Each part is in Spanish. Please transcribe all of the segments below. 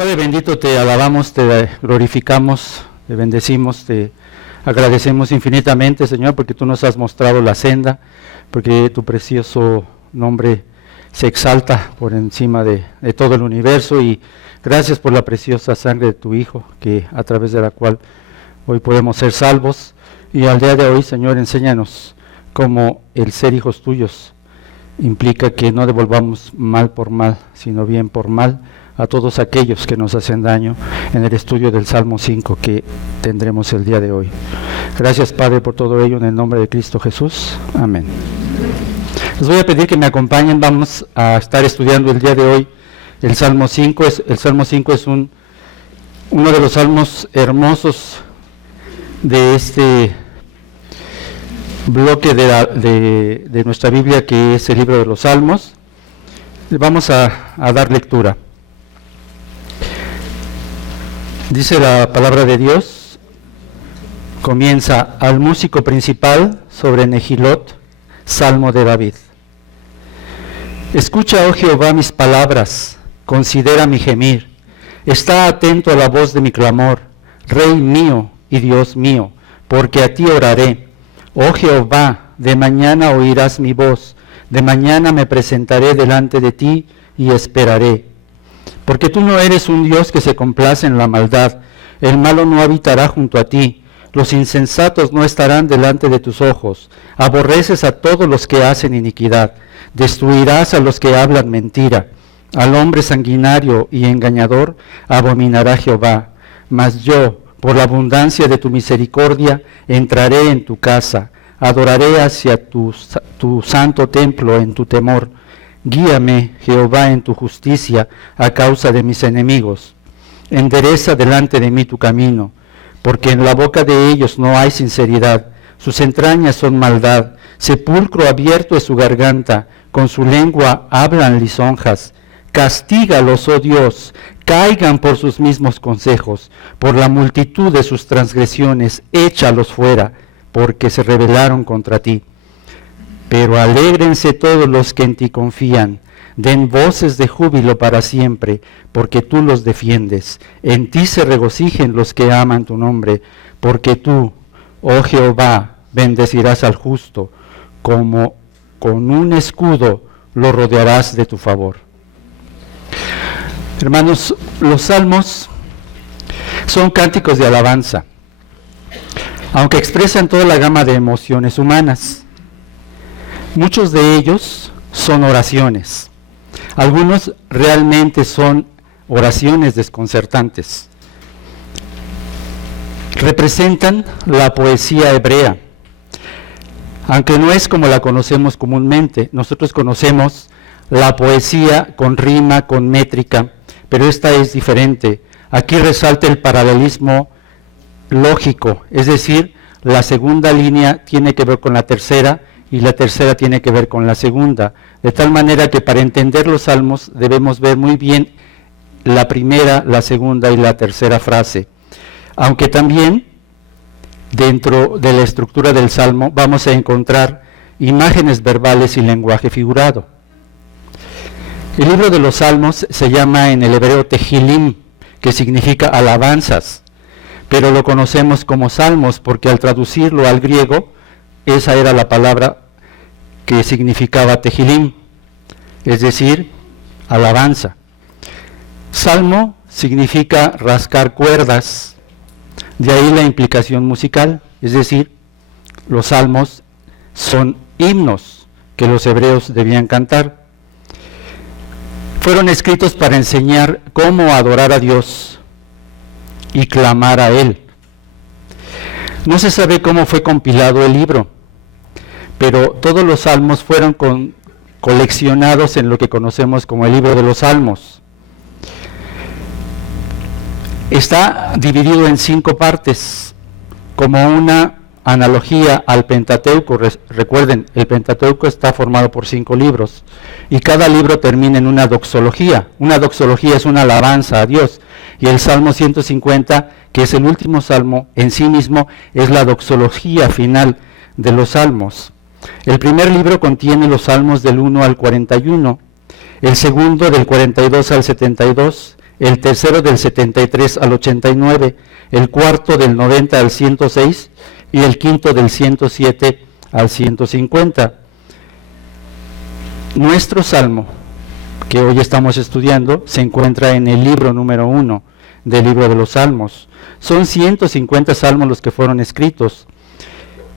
Padre bendito, te alabamos, te glorificamos, te bendecimos, te agradecemos infinitamente, Señor, porque tú nos has mostrado la senda, porque tu precioso nombre se exalta por encima de todo el universo, y gracias por la preciosa sangre de tu Hijo, que a través de la cual hoy podemos ser salvos. Y al día de hoy, Señor, enséñanos cómo el ser hijos tuyos implica que no devolvamos mal por mal, sino bien por mal a todos aquellos que nos hacen daño, en el estudio del Salmo 5 que tendremos el día de hoy. Gracias, Padre, por todo ello, en el nombre de Cristo Jesús. Amén. Les voy a pedir que me acompañen. Vamos a estar estudiando el día de hoy el Salmo 5. El Salmo 5 es uno de los salmos hermosos de este bloque de nuestra Biblia, que es el libro de los Salmos. Vamos a dar lectura. Dice la palabra de Dios, comienza: al músico principal sobre Nehilot, Salmo de David. Escucha, oh Jehová, mis palabras, considera mi gemir, está atento a la voz de mi clamor, Rey mío y Dios mío, porque a ti oraré. Oh Jehová, de mañana oirás mi voz, de mañana me presentaré delante de ti y esperaré. Porque tú no eres un Dios que se complace en la maldad, el malo no habitará junto a ti, los insensatos no estarán delante de tus ojos, aborreces a todos los que hacen iniquidad, destruirás a los que hablan mentira, al hombre sanguinario y engañador abominará Jehová. Mas yo, por la abundancia de tu misericordia, entraré en tu casa, adoraré hacia tu santo templo en tu temor. Guíame, Jehová, en tu justicia a causa de mis enemigos. Endereza delante de mí tu camino, porque en la boca de ellos no hay sinceridad, sus entrañas son maldad, sepulcro abierto es su garganta, con su lengua hablan lisonjas. Castígalos, oh Dios, caigan por sus mismos consejos, por la multitud de sus transgresiones, échalos fuera, porque se rebelaron contra ti. Pero alégrense todos los que en ti confían, den voces de júbilo para siempre, porque tú los defiendes. En ti se regocijen los que aman tu nombre, porque tú, oh Jehová, bendecirás al justo, como con un escudo lo rodearás de tu favor. Hermanos, los salmos son cánticos de alabanza, aunque expresan toda la gama de emociones humanas. Muchos de ellos son oraciones. Algunos realmente son oraciones desconcertantes. Representan la poesía hebrea, aunque no es como la conocemos comúnmente. Nosotros conocemos la poesía con rima, con métrica, pero esta es diferente. Aquí resalta el paralelismo lógico, es decir, la segunda línea tiene que ver con la tercera, y la tercera tiene que ver con la segunda, de tal manera que para entender los salmos debemos ver muy bien la primera, la segunda y la tercera frase. Aunque también dentro de la estructura del salmo vamos a encontrar imágenes verbales y lenguaje figurado. El libro de los salmos se llama en el hebreo Tehilim, que significa alabanzas, pero lo conocemos como salmos porque al traducirlo al griego, esa era la palabra que significaba Tehilim, es decir, alabanza. Salmo significa rascar cuerdas, de ahí la implicación musical, es decir, los salmos son himnos que los hebreos debían cantar. Fueron escritos para enseñar cómo adorar a Dios y clamar a Él. No se sabe cómo fue compilado el libro, pero todos los salmos fueron coleccionados en lo que conocemos como el libro de los salmos. Está dividido en 5 partes, como una analogía al Pentateuco. Recuerden, el Pentateuco está formado por 5 libros, y cada libro termina en una doxología. Una doxología es una alabanza a Dios, y el Salmo 150, que es el último salmo, en sí mismo es la doxología final de los salmos. El primer libro contiene los salmos del 1 al 41, el segundo del 42 al 72, el tercero del 73 al 89, el cuarto del 90 al 106 y el quinto del 107 al 150. Nuestro salmo, que hoy estamos estudiando, se encuentra en el libro número 1 del libro de los Salmos. Son 150 salmos los que fueron escritos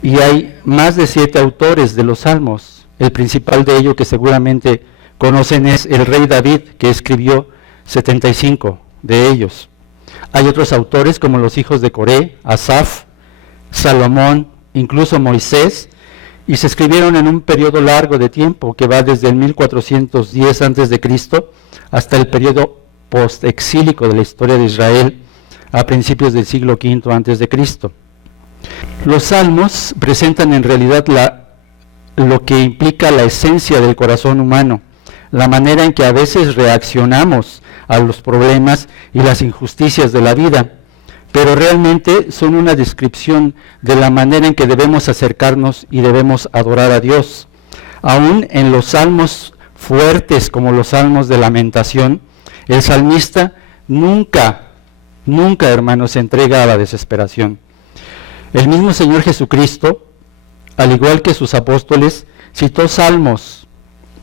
y hay más de 7 autores de los salmos. El principal de ellos, que seguramente conocen, es el rey David, que escribió 75 de ellos. Hay otros autores como los hijos de Coré, Asaf, Salomón, incluso Moisés, y se escribieron en un periodo largo de tiempo que va desde el 1410 a.C. hasta el periodo post-exílico de la historia de Israel a principios del siglo V a.C. Los salmos presentan en realidad lo que implica la esencia del corazón humano, la manera en que a veces reaccionamos a los problemas y las injusticias de la vida, pero realmente son una descripción de la manera en que debemos acercarnos y debemos adorar a Dios. Aún en los salmos fuertes como los salmos de lamentación, el salmista nunca, hermanos, se entrega a la desesperación. El mismo Señor Jesucristo, al igual que sus apóstoles, citó salmos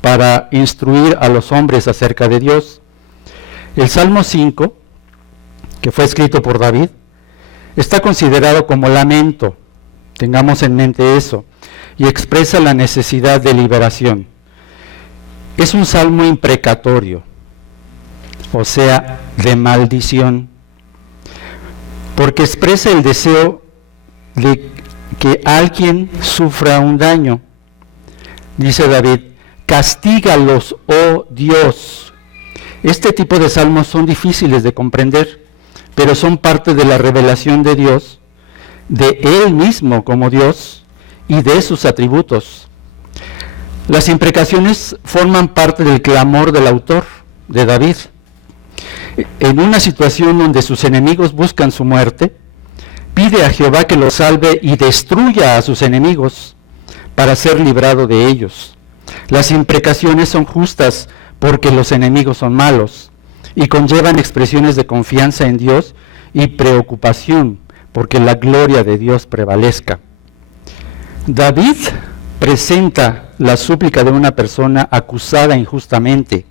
para instruir a los hombres acerca de Dios. El Salmo 5, que fue escrito por David, está considerado como lamento, tengamos en mente eso, y expresa la necesidad de liberación. Es un salmo imprecatorio, o sea, de maldición, porque expresa el deseo de que alguien sufra un daño. Dice David: castígalos, oh Dios. Este tipo de salmos son difíciles de comprender, pero son parte de la revelación de Dios, de Él mismo como Dios y de sus atributos. Las imprecaciones forman parte del clamor del autor, de David. En una situación donde sus enemigos buscan su muerte, pide a Jehová que lo salve y destruya a sus enemigos para ser librado de ellos. Las imprecaciones son justas porque los enemigos son malos y conllevan expresiones de confianza en Dios y preocupación porque la gloria de Dios prevalezca. David presenta la súplica de una persona acusada injustamente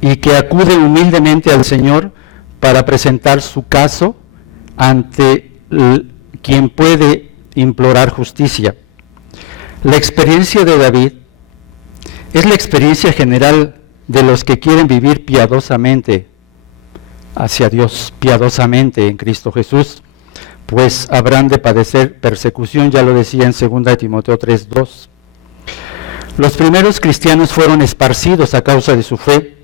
y que acude humildemente al Señor para presentar su caso ante quien puede implorar justicia. La experiencia de David es la experiencia general de los que quieren vivir piadosamente hacia Dios, piadosamente en Cristo Jesús, pues habrán de padecer persecución, ya lo decía en 2 Timoteo 3:2. Los primeros cristianos fueron esparcidos a causa de su fe,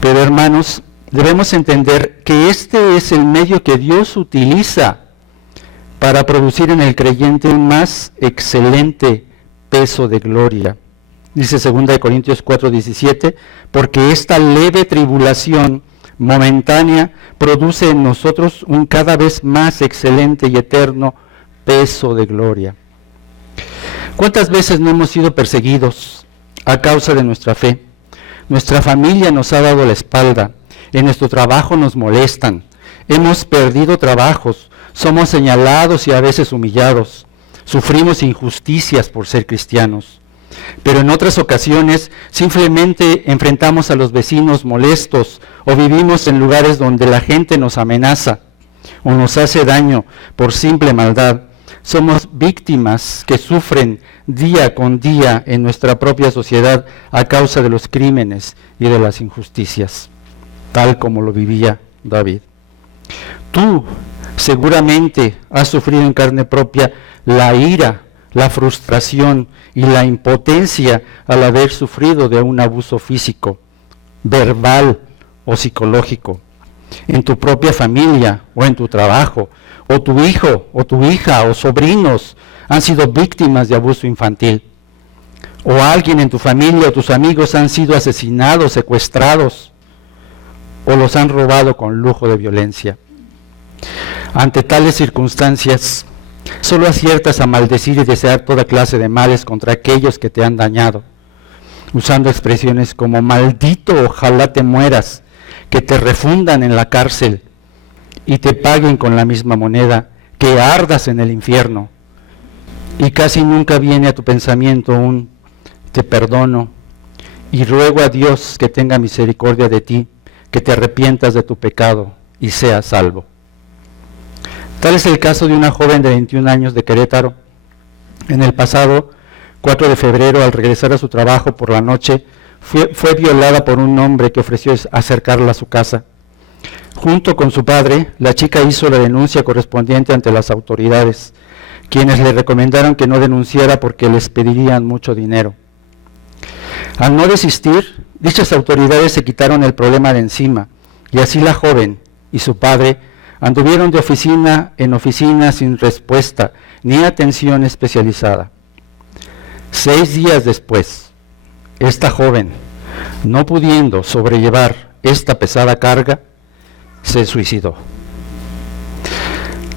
pero hermanos, debemos entender que este es el medio que Dios utiliza para producir en el creyente un más excelente peso de gloria. Dice 2 Corintios 4:17, porque esta leve tribulación momentánea produce en nosotros un cada vez más excelente y eterno peso de gloria. ¿Cuántas veces no hemos sido perseguidos a causa de nuestra fe? Nuestra familia nos ha dado la espalda, en nuestro trabajo nos molestan, hemos perdido trabajos, somos señalados y a veces humillados, sufrimos injusticias por ser cristianos. Pero en otras ocasiones simplemente enfrentamos a los vecinos molestos o vivimos en lugares donde la gente nos amenaza o nos hace daño por simple maldad. Somos víctimas que sufren día con día en nuestra propia sociedad a causa de los crímenes y de las injusticias, tal como lo vivía David. Tú seguramente has sufrido en carne propia la ira, la frustración y la impotencia al haber sufrido de un abuso físico, verbal o psicológico, en tu propia familia o en tu trabajo, o tu hijo o tu hija o sobrinos han sido víctimas de abuso infantil, o alguien en tu familia o tus amigos han sido asesinados, secuestrados, o los han robado con lujo de violencia. Ante tales circunstancias, solo aciertas a maldecir y desear toda clase de males contra aquellos que te han dañado, usando expresiones como: maldito, ojalá te mueras, que te refundan en la cárcel y te paguen con la misma moneda, que ardas en el infierno. Y casi nunca viene a tu pensamiento un te perdono y ruego a Dios que tenga misericordia de ti, que te arrepientas de tu pecado y seas salvo. Tal es el caso de una joven de 21 años de Querétaro. En el pasado 4 de febrero, al regresar a su trabajo por la noche, fue violada por un hombre que ofreció acercarla a su casa. Junto con su padre, la chica hizo la denuncia correspondiente ante las autoridades, quienes le recomendaron que no denunciara porque les pedirían mucho dinero. Al no desistir, dichas autoridades se quitaron el problema de encima, y así la joven y su padre anduvieron de oficina en oficina sin respuesta ni atención especializada. 6 días después, esta joven, no pudiendo sobrellevar esta pesada carga, se suicidó.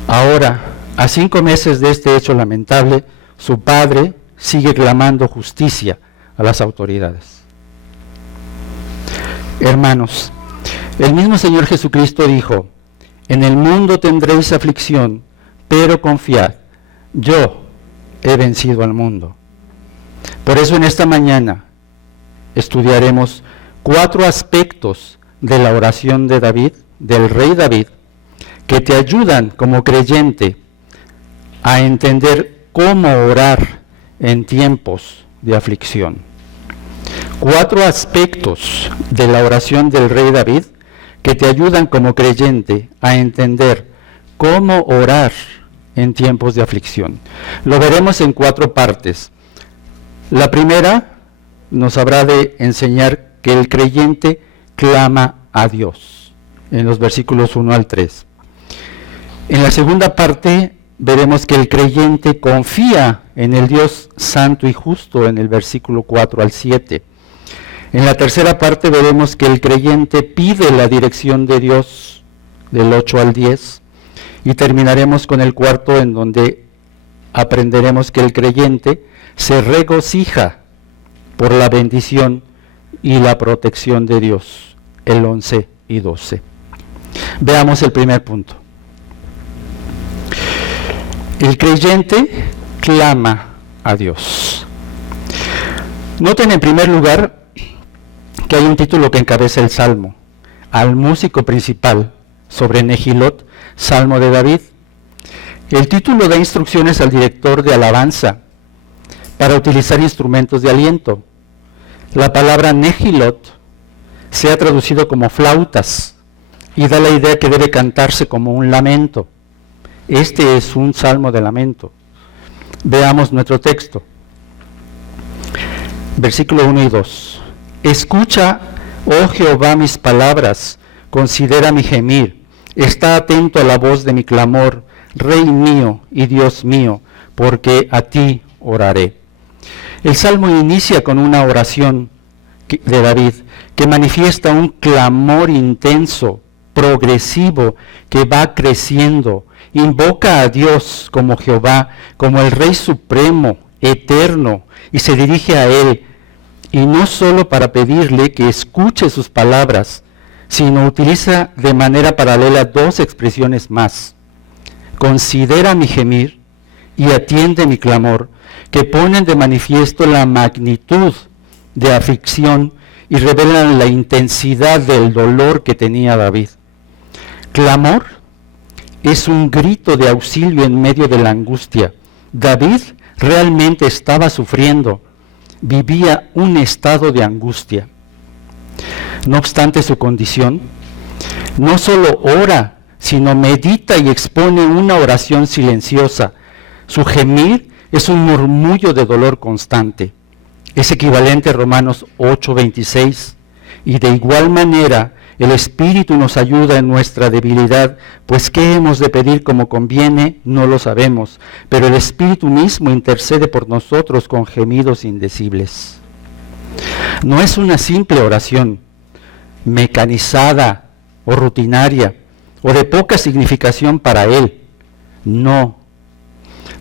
Ahora, a 5 meses de este hecho lamentable, su padre sigue clamando justicia a las autoridades. Hermanos, el mismo Señor Jesucristo dijo: en el mundo tendréis aflicción, pero confiad, yo he vencido al mundo. Por eso en esta mañana estudiaremos 4 aspectos de la oración de David, del rey David, que te ayudan como creyente a entender cómo orar en tiempos de aflicción. 4 aspectos de la oración del rey David que te ayudan como creyente a entender cómo orar en tiempos de aflicción. Lo veremos en 4 partes. La primera nos habrá de enseñar que el creyente clama a Dios, en los versículos 1 al 3. En la segunda parte veremos que el creyente confía en el Dios santo y justo, en el versículo 4 al 7. En la tercera parte veremos que el creyente pide la dirección de Dios, del 8 al 10. Y terminaremos con el cuarto, en donde aprenderemos que el creyente se regocija por la bendición y la protección de Dios, el 11 y 12. Veamos el primer punto. El creyente clama a Dios. Noten en primer lugar que hay un título que encabeza el Salmo: al músico principal, sobre Nehilot, Salmo de David. El título da instrucciones al director de alabanza para utilizar instrumentos de aliento. La palabra Nehilot se ha traducido como flautas y da la idea que debe cantarse como un lamento. Este es un salmo de lamento. Veamos nuestro texto. Versículo 1 y 2. Escucha, oh Jehová, mis palabras, considera mi gemir, está atento a la voz de mi clamor, Rey mío y Dios mío, porque a ti oraré. El salmo inicia con una oración de David que manifiesta un clamor intenso, progresivo, que va creciendo. Invoca a Dios como Jehová, como el Rey supremo, eterno, y se dirige a Él, y no solo para pedirle que escuche sus palabras, sino utiliza de manera paralela 2 expresiones más. Considera mi gemir y atiende mi clamor, que ponen de manifiesto la magnitud de aflicción y revelan la intensidad del dolor que tenía David. Clamor es un grito de auxilio en medio de la angustia. David realmente estaba sufriendo, vivía un estado de angustia. No obstante su condición, no solo ora, sino medita y expone una oración silenciosa. Su gemir es un murmullo de dolor constante. Es equivalente a Romanos 8:26. Y de igual manera, el Espíritu nos ayuda en nuestra debilidad, pues qué hemos de pedir como conviene, no lo sabemos, pero el Espíritu mismo intercede por nosotros con gemidos indecibles. No es una simple oración mecanizada o rutinaria o de poca significación para él. No.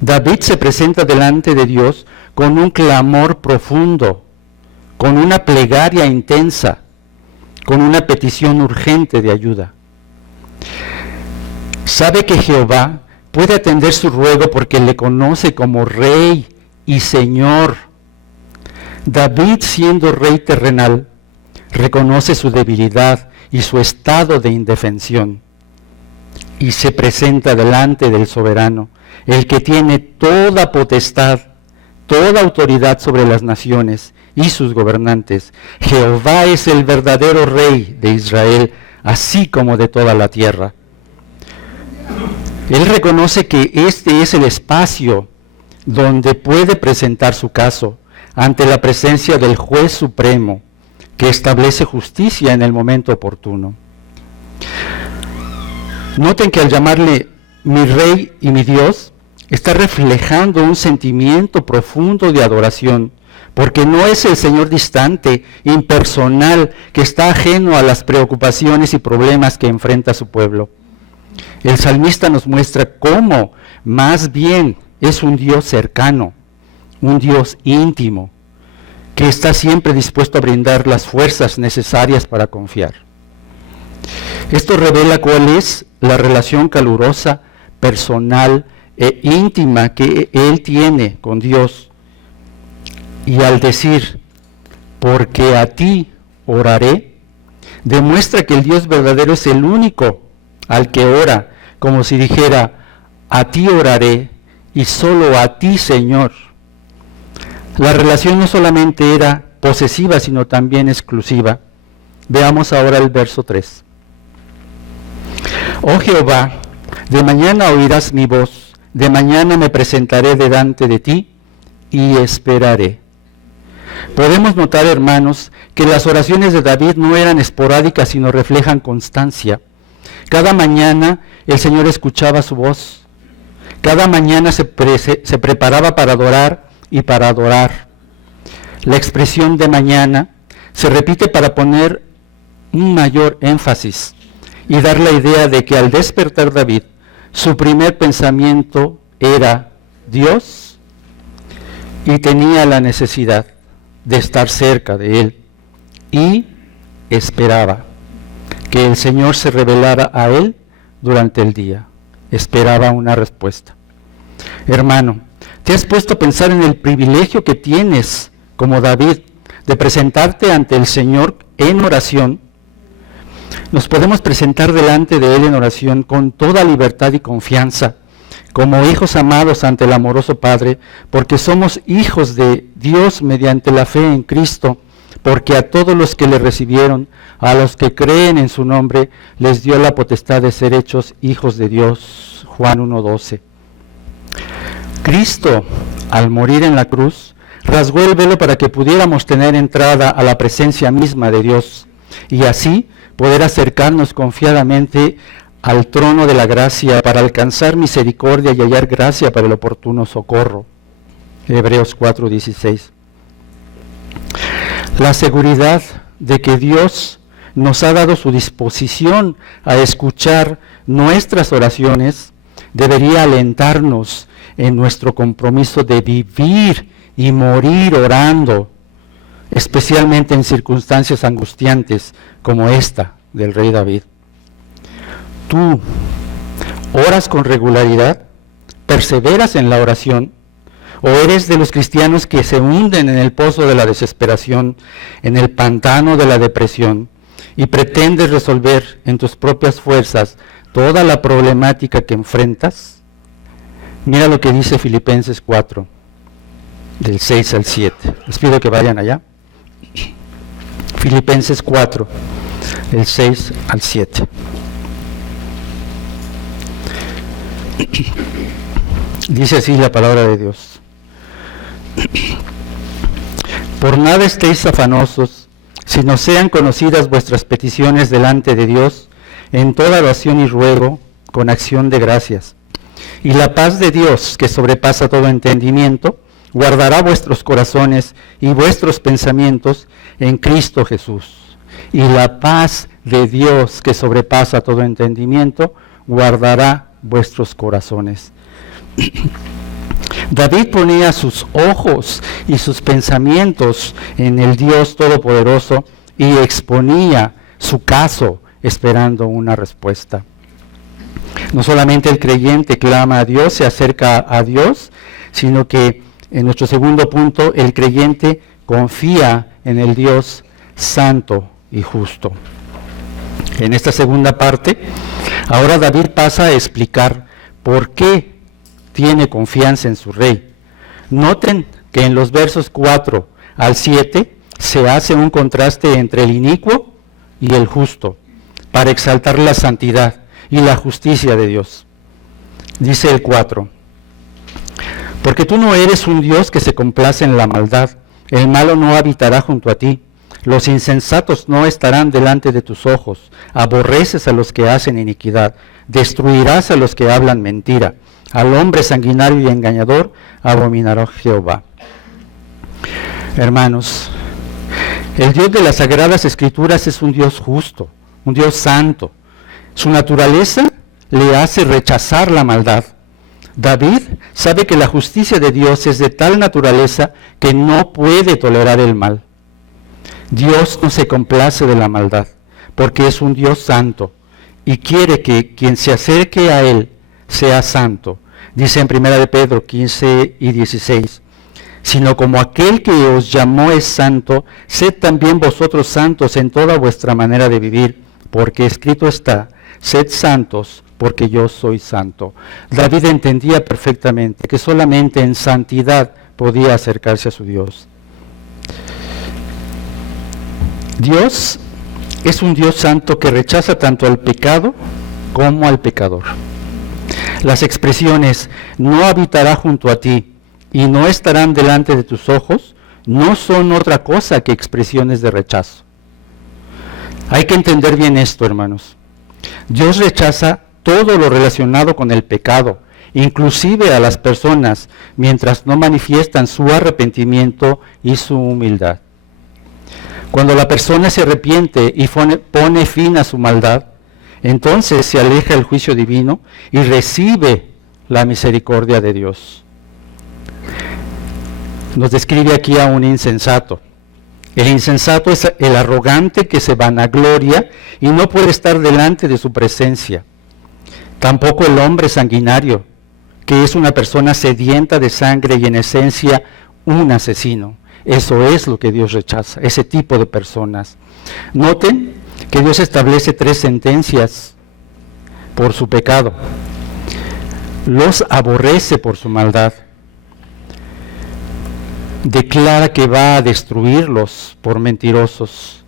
David se presenta delante de Dios con un clamor profundo, con una plegaria intensa, con una petición urgente de ayuda. Sabe que Jehová puede atender su ruego porque le conoce como Rey y Señor. David, siendo rey terrenal, reconoce su debilidad y su estado de indefensión y se presenta delante del soberano, el que tiene toda potestad, toda autoridad sobre las naciones y sus gobernantes. Jehová es el verdadero Rey de Israel, así como de toda la tierra. Él reconoce que este es el espacio donde puede presentar su caso ante la presencia del juez supremo que establece justicia en el momento oportuno. Noten que al llamarle mi Rey y mi Dios, está reflejando un sentimiento profundo de adoración, porque no es el Señor distante, impersonal, que está ajeno a las preocupaciones y problemas que enfrenta su pueblo. El salmista nos muestra cómo más bien es un Dios cercano, un Dios íntimo, que está siempre dispuesto a brindar las fuerzas necesarias para confiar. Esto revela cuál es la relación calurosa, personal e íntima que él tiene con Dios. Y al decir, porque a ti oraré, demuestra que el Dios verdadero es el único al que ora, como si dijera, a ti oraré y solo a ti, Señor. La relación no solamente era posesiva, sino también exclusiva. Veamos ahora el verso 3. Oh Jehová, de mañana oirás mi voz, de mañana me presentaré delante de ti y esperaré. Podemos notar, hermanos, que las oraciones de David no eran esporádicas, sino reflejan constancia. Cada mañana el Señor escuchaba su voz. Cada mañana se preparaba para adorar y para adorar. La expresión de mañana se repite para poner un mayor énfasis y dar la idea de que al despertar David, su primer pensamiento era Dios y tenía la necesidad de estar cerca de Él y esperaba que el Señor se revelara a Él durante el día. Esperaba una respuesta. Hermano, ¿te has puesto a pensar en el privilegio que tienes, como David, de presentarte ante el Señor en oración? Nos podemos presentar delante de Él en oración con toda libertad y confianza, como hijos amados ante el amoroso Padre, porque somos hijos de Dios mediante la fe en Cristo, porque a todos los que le recibieron, a los que creen en su nombre, les dio la potestad de ser hechos hijos de Dios. Juan 1:12. Cristo, al morir en la cruz, rasgó el velo para que pudiéramos tener entrada a la presencia misma de Dios y así poder acercarnos confiadamente al trono de la gracia para alcanzar misericordia y hallar gracia para el oportuno socorro. Hebreos 4:16. La seguridad de que Dios nos ha dado su disposición a escuchar nuestras oraciones debería alentarnos en nuestro compromiso de vivir y morir orando, especialmente en circunstancias angustiantes como esta del rey David. ¿Tú oras con regularidad? ¿Perseveras en la oración? ¿O eres de los cristianos que se hunden en el pozo de la desesperación, en el pantano de la depresión, y pretendes resolver en tus propias fuerzas toda la problemática que enfrentas? Mira lo que dice Filipenses 4, del 6 al 7. Les pido que vayan allá. Filipenses 4, del 6 al 7. Dice así la palabra de Dios. Por nada estéis afanosos, sino sean conocidas vuestras peticiones delante de Dios, en toda oración y ruego, con acción de gracias. Y la paz de Dios, que sobrepasa todo entendimiento, guardará vuestros corazones y vuestros pensamientos en Cristo Jesús. Y la paz de Dios, que sobrepasa todo entendimiento, guardará vuestros corazones. David ponía sus ojos y sus pensamientos en el Dios Todopoderoso y exponía su caso, esperando una respuesta. No solamente el creyente clama a Dios, se acerca a Dios, sino que en nuestro segundo punto, el creyente confía en el Dios santo y justo. En esta segunda parte, ahora David pasa a explicar por qué tiene confianza en su rey. Noten que en los versos 4 al 7 se hace un contraste entre el inicuo y el justo, para exaltar la santidad y la justicia de Dios. Dice el 4, porque tú no eres un Dios que se complace en la maldad, el malo no habitará junto a ti, los insensatos no estarán delante de tus ojos, aborreces a los que hacen iniquidad, destruirás a los que hablan mentira, al hombre sanguinario y engañador abominará Jehová. Hermanos, el Dios de las Sagradas Escrituras es un Dios justo, un Dios santo. Su naturaleza le hace rechazar la maldad. David sabe que la justicia de Dios es de tal naturaleza que no puede tolerar el mal. Dios no se complace de la maldad, porque es un Dios santo y quiere que quien se acerque a Él sea santo. Dice en 1 de Pedro 15 y 16, sino como aquel que os llamó es santo, sed también vosotros santos en toda vuestra manera de vivir, porque escrito está, sed santos, porque yo soy santo. David entendía perfectamente que solamente en santidad podía acercarse a su Dios. Dios es un Dios santo que rechaza tanto al pecado como al pecador. Las expresiones no habitará junto a ti y no estarán delante de tus ojos no son otra cosa que expresiones de rechazo. Hay que entender bien esto, hermanos. Dios rechaza todo lo relacionado con el pecado, inclusive a las personas, mientras no manifiestan su arrepentimiento y su humildad. Cuando la persona se arrepiente y pone fin a su maldad, entonces se aleja el juicio divino y recibe la misericordia de Dios. Nos describe aquí a un insensato. El insensato es el arrogante que se vanagloria y no puede estar delante de su presencia. Tampoco el hombre sanguinario, que es una persona sedienta de sangre y en esencia un asesino. Eso es lo que Dios rechaza, ese tipo de personas. Noten que Dios establece 3 sentencias por su pecado. Los aborrece por su maldad. Declara que va a destruirlos por mentirosos.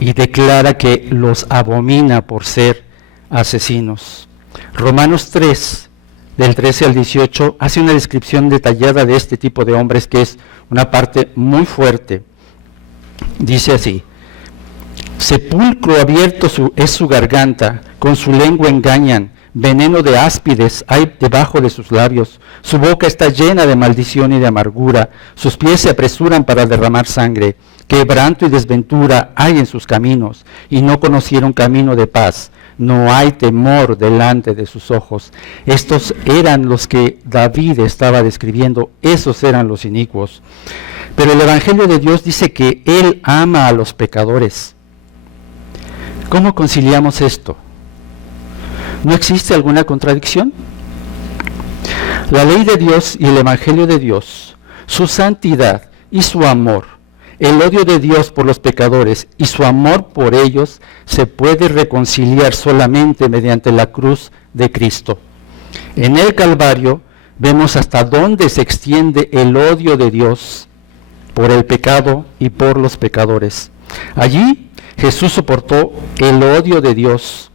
Y declara que los abomina por ser asesinos. Romanos 3, del 13 al 18, hace una descripción detallada de este tipo de hombres que es una parte muy fuerte. Dice así, sepulcro abierto es su garganta, con su lengua engañan, veneno de áspides hay debajo de sus labios, su boca está llena de maldición y de amargura, sus pies se apresuran para derramar sangre, quebranto y desventura hay en sus caminos, y no conocieron camino de paz. No hay temor delante de sus ojos. Estos eran los que David estaba describiendo, esos eran los inicuos. Pero el Evangelio de Dios dice que Él ama a los pecadores. ¿Cómo conciliamos esto? ¿No existe alguna contradicción? La ley de Dios y el Evangelio de Dios, su santidad y su amor, el odio de Dios por los pecadores y su amor por ellos se puede reconciliar solamente mediante la cruz de Cristo. En el Calvario vemos hasta dónde se extiende el odio de Dios por el pecado y por los pecadores. Allí Jesús soportó el odio de Dios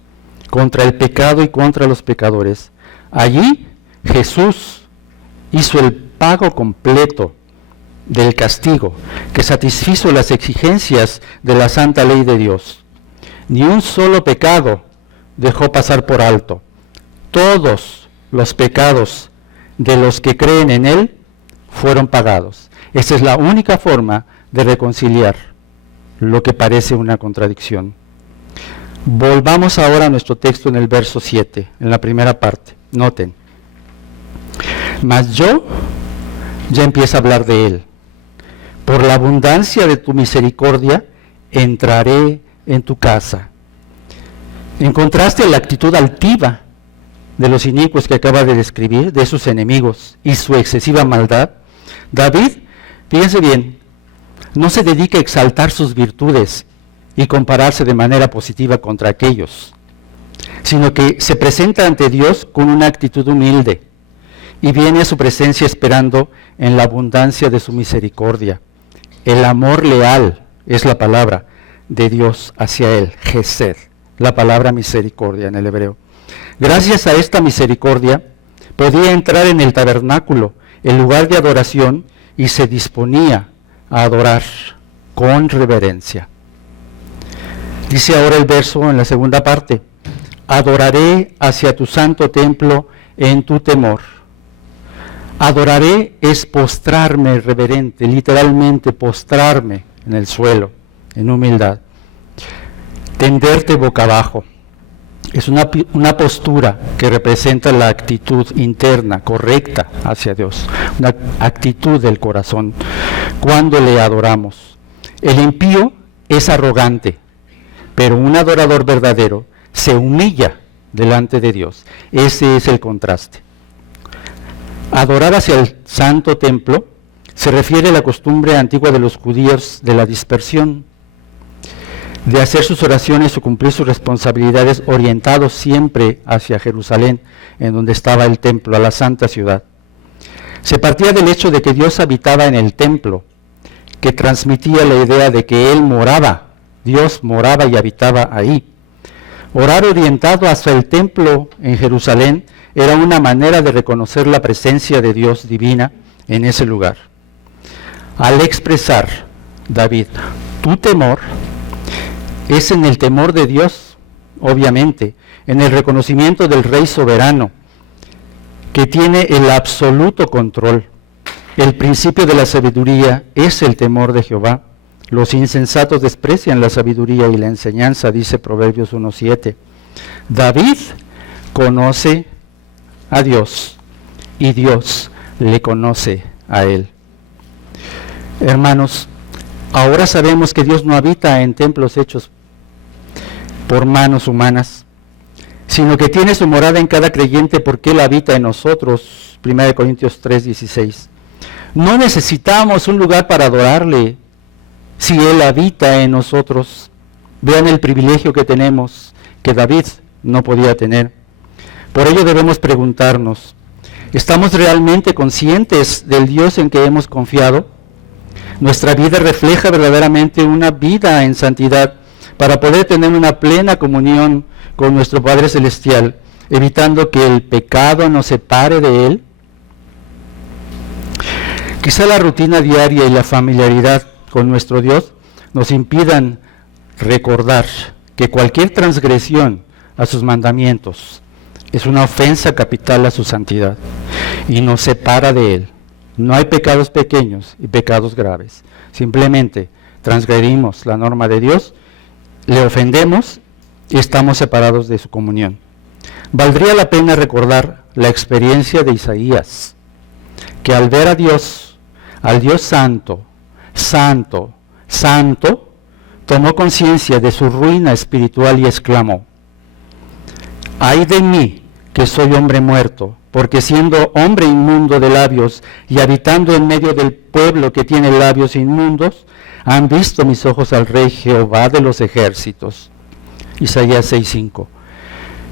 contra el pecado y contra los pecadores. Allí Jesús hizo el pago completo del castigo que satisfizo las exigencias de la santa ley de Dios. Ni un solo pecado dejó pasar por alto. Todos los pecados de los que creen en Él fueron pagados. Esa es la única forma de reconciliar lo que parece una contradicción. Volvamos ahora a nuestro texto en el verso 7, en la primera parte. Noten. Mas yo, ya empieza a hablar de Él. Por la abundancia de tu misericordia, entraré en tu casa. En contraste a la actitud altiva de los inicuos que acaba de describir, de sus enemigos y su excesiva maldad, David, fíjense bien, no se dedica a exaltar sus virtudes y compararse de manera positiva contra aquellos, sino que se presenta ante Dios con una actitud humilde y viene a su presencia esperando en la abundancia de su misericordia. El amor leal es la palabra de Dios hacia él, Gesed, la palabra misericordia en el hebreo. Gracias a esta misericordia podía entrar en el tabernáculo, el lugar de adoración, y se disponía a adorar con reverencia. Dice ahora el verso en la segunda parte: adoraré hacia tu santo templo en tu temor. Adoraré es postrarme reverente, literalmente postrarme en el suelo, en humildad. Tenderte boca abajo. Es una postura que representa la actitud interna, correcta hacia Dios, una actitud del corazón cuando le adoramos. El impío es arrogante, pero un adorador verdadero se humilla delante de Dios. Ese es el contraste. Adorar hacia el santo templo se refiere a la costumbre antigua de los judíos de la dispersión, de hacer sus oraciones o cumplir sus responsabilidades orientados siempre hacia Jerusalén, en donde estaba el templo, a la santa ciudad. Se partía del hecho de que Dios habitaba en el templo, que transmitía la idea de que Él moraba, Dios moraba y habitaba ahí. Orar orientado hacia el templo en Jerusalén era una manera de reconocer la presencia de Dios divina en ese lugar. Al expresar, David, tu temor, es en el temor de Dios, obviamente, en el reconocimiento del Rey soberano, que tiene el absoluto control. El principio de la sabiduría es el temor de Jehová. Los insensatos desprecian la sabiduría y la enseñanza, dice Proverbios 1:7. David conoce a Dios y Dios le conoce a él. Hermanos, ahora sabemos que Dios no habita en templos hechos por manos humanas, sino que tiene su morada en cada creyente porque Él habita en nosotros. 1 Corintios 3:16. No necesitamos un lugar para adorarle si Él habita en nosotros. Vean el privilegio que tenemos, que David no podía tener. Por ello debemos preguntarnos, ¿estamos realmente conscientes del Dios en que hemos confiado? ¿Nuestra vida refleja verdaderamente una vida en santidad para poder tener una plena comunión con nuestro Padre Celestial, evitando que el pecado nos separe de Él? Quizá la rutina diaria y la familiaridad con nuestro Dios nos impidan recordar que cualquier transgresión a sus mandamientos es una ofensa capital a su santidad y nos separa de Él. No hay pecados pequeños y pecados graves. Simplemente transgredimos la norma de Dios, le ofendemos y estamos separados de su comunión. Valdría la pena recordar la experiencia de Isaías, que al ver a Dios, al Dios santo, santo, santo, tomó conciencia de su ruina espiritual y exclamó: ¡ay de mí, que soy hombre muerto! Porque siendo hombre inmundo de labios y habitando en medio del pueblo que tiene labios inmundos, han visto mis ojos al Rey Jehová de los ejércitos. Isaías 6:5.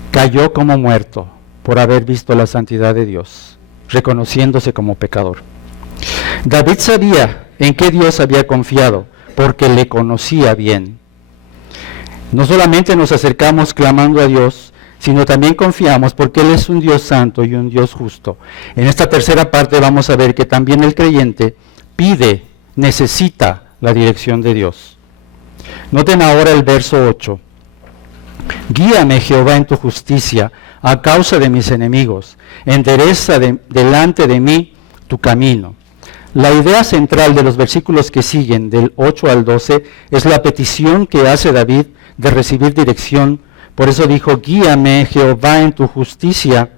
Cayó como muerto por haber visto la santidad de Dios, reconociéndose como pecador. David sabía en qué Dios había confiado, porque le conocía bien. No solamente nos acercamos clamando a Dios, sino también confiamos porque Él es un Dios santo y un Dios justo. En esta tercera parte vamos a ver que también el creyente pide, necesita la dirección de Dios. Noten ahora el verso 8. Guíame, Jehová, en tu justicia, a causa de mis enemigos. Endereza delante de mí tu camino. La idea central de los versículos que siguen, del 8 al 12, es la petición que hace David de recibir dirección. Por eso dijo: guíame, Jehová, en tu justicia.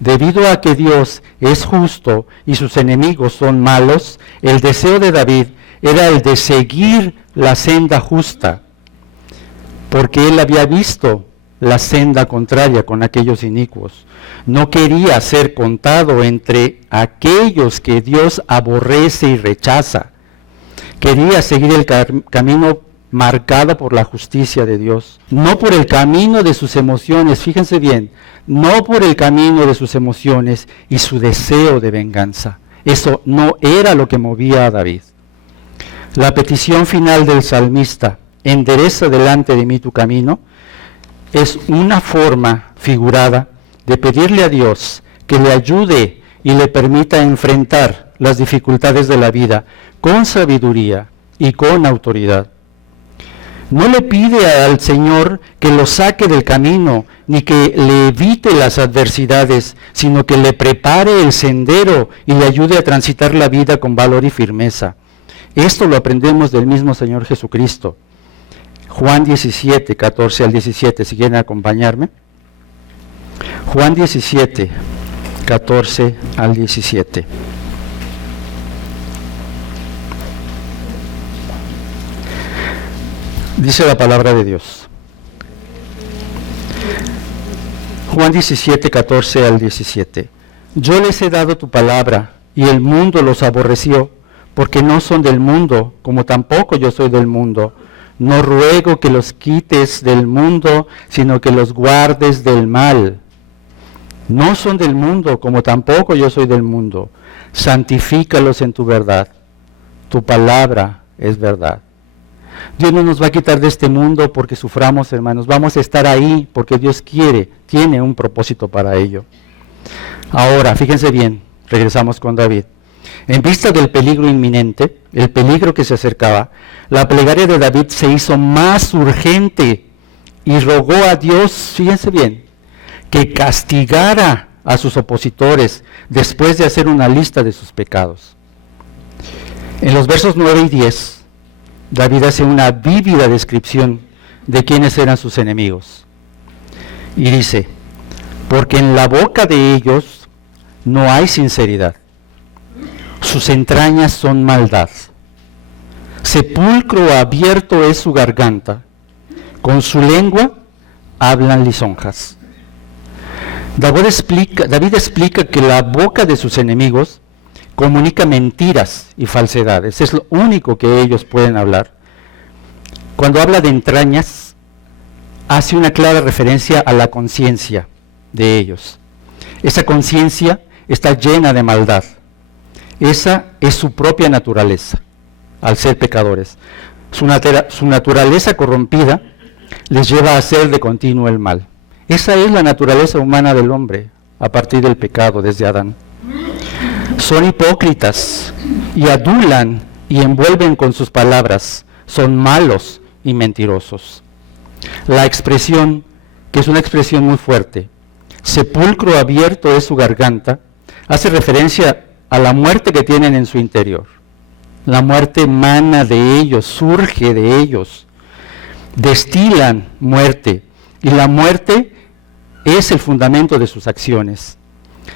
Debido a que Dios es justo y sus enemigos son malos, el deseo de David era el de seguir la senda justa. porque él había visto la senda contraria con aquellos inicuos. No quería ser contado entre aquellos que Dios aborrece y rechaza. Quería seguir el camino marcado por la justicia de Dios, no por el camino de sus emociones, fíjense bien, no por el camino de sus emociones y su deseo de venganza. Eso no era lo que movía a David. La petición final del salmista, endereza delante de mí tu camino, es una forma figurada de pedirle a Dios que le ayude y le permita enfrentar las dificultades de la vida con sabiduría y con autoridad. No le pide al Señor que lo saque del camino, ni que le evite las adversidades, sino que le prepare el sendero y le ayude a transitar la vida con valor y firmeza. Esto lo aprendemos del mismo Señor Jesucristo. Juan 17, 14 al 17, si quieren acompañarme. Juan 17, 14 al 17. Dice la palabra de Dios. Juan 17, 14 al 17. Yo les he dado tu palabra, y el mundo los aborreció, porque no son del mundo, como tampoco yo soy del mundo. No ruego que los quites del mundo, sino que los guardes del mal. No son del mundo, como tampoco yo soy del mundo. Santifícalos en tu verdad. Tu palabra es verdad. Dios no nos va a quitar de este mundo porque suframos, hermanos. Vamos a estar ahí porque Dios quiere, tiene un propósito para ello. Ahora, fíjense bien, regresamos con David. En vista del peligro inminente, el peligro que se acercaba, la plegaria de David se hizo más urgente y rogó a Dios, fíjense bien, que castigara a sus opositores después de hacer una lista de sus pecados. En los versos 9 y 10, David hace una vívida descripción de quiénes eran sus enemigos. Y dice, porque en la boca de ellos no hay sinceridad. Sus entrañas son maldad. Sepulcro abierto es su garganta. Con su lengua hablan lisonjas. David explica que la boca de sus enemigos comunica mentiras y falsedades. Es lo único que ellos pueden hablar. Cuando habla de entrañas, hace una clara referencia a la conciencia de ellos. Esa conciencia está llena de maldad. Esa es su propia naturaleza, al ser pecadores. Su naturaleza corrompida les lleva a hacer de continuo el mal. Esa es la naturaleza humana del hombre, a partir del pecado, desde Adán. Son hipócritas y adulan y envuelven con sus palabras. Son malos y mentirosos. La expresión, que es una expresión muy fuerte, sepulcro abierto es su garganta, hace referencia a la muerte que tienen en su interior. La muerte emana de ellos, surge de ellos. Destilan muerte, y la muerte es el fundamento de sus acciones.